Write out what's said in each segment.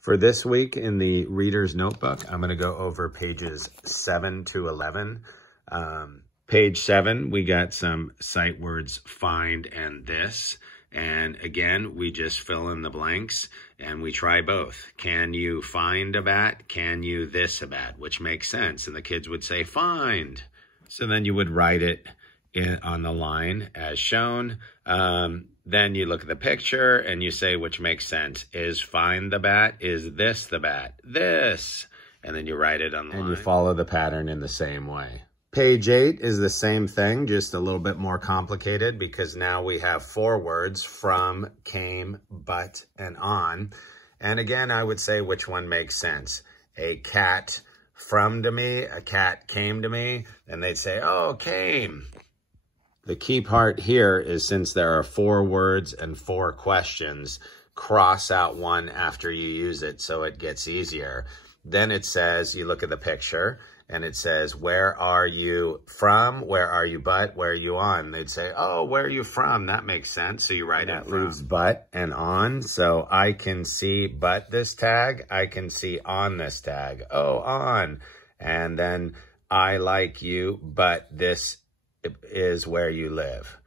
For this week in the Reader's Notebook, I'm going to go over pages 7 to 11. Page 7, we got some sight words find and this. And again, we just fill in the blanks and we try both. Can you find a bat? Can you this a bat? Which makes sense. And the kids would say find. So then you would write it on the line as shown. Then you look at the picture and you say which makes sense. Is find the bat? Is this the bat? This. And then you write it on the line. And you follow the pattern in the same way. Page 8 is the same thing, just a little bit more complicated because now we have 4 words: from, came, but, and on. And again, I would say which one makes sense. A cat from to me, a cat came to me, and they'd say, oh, came. The key part here is since there are 4 words and 4 questions, cross out one after you use it so it gets easier. Then it says, you look at the picture, and it says, where are you from? Where are you but? Where are you on? They'd say, oh, where are you from? That makes sense. So you write it from. That leaves but and on. So I can see but this tag. I can see on this tag. Oh, on. And then I like you, but this is where you live.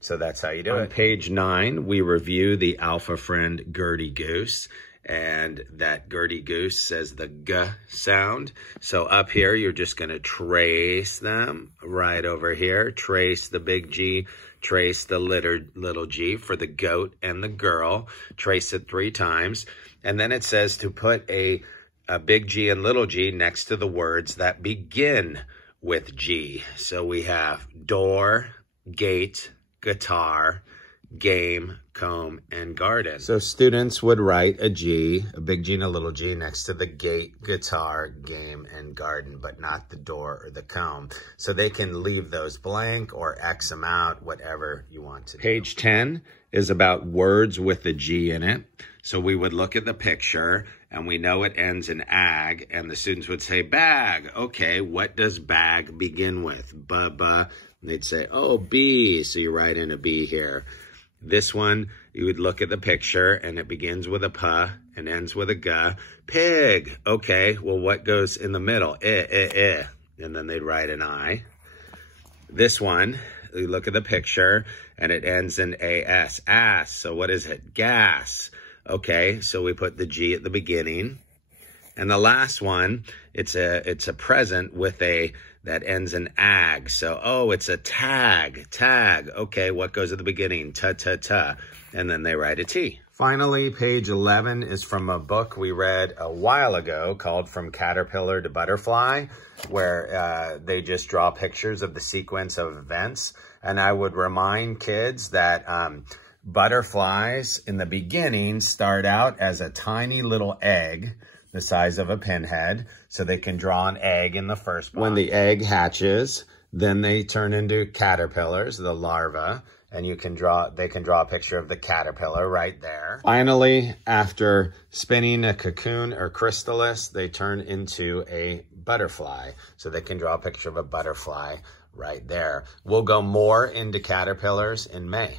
So that's how you do it. On page 9, we review the alpha friend Gertie Goose. And that Gertie Goose says the G sound. So up here, you're just going to trace them right over here. Trace the big G, trace the little g for the goat and the girl. Trace it 3 times. And then it says to put a big G and little g next to the words that begin with G. So we have door, gate, guitar, game, comb, and garden. So students would write a G, a big G and a little g next to the gate, guitar, game, and garden, but not the door or the comb. So they can leave those blank or X them out, whatever you want to do. Page 10 is about words with a G in it. So we would look at the picture and we know it ends in ag, and the students would say bag. Okay, what does bag begin with? Ba. They'd say, oh, B. So you write in a B here. This one, you would look at the picture, and it begins with a P and ends with a G. Pig. Okay, well, what goes in the middle? And then they'd write an I. This one, you look at the picture, and it ends in AS. Ass. So what is it? Gas. Okay, so we put the G at the beginning. And the last one, it's a present with a that ends in ag. So, oh, it's a tag. Tag. Okay, what goes at the beginning? Ta. And then they write a T. Finally, page 11 is from a book we read a while ago called From Caterpillar to Butterfly, where they just draw pictures of the sequence of events. And I would remind kids that butterflies in the beginning start out as a tiny little egg the size of a pinhead, so they can draw an egg in the first box. When the egg hatches, then they turn into caterpillars, the larva, and they can draw a picture of the caterpillar right there. Finally, after spinning a cocoon or chrysalis, they turn into a butterfly, so they can draw a picture of a butterfly right there. We'll go more into caterpillars in May.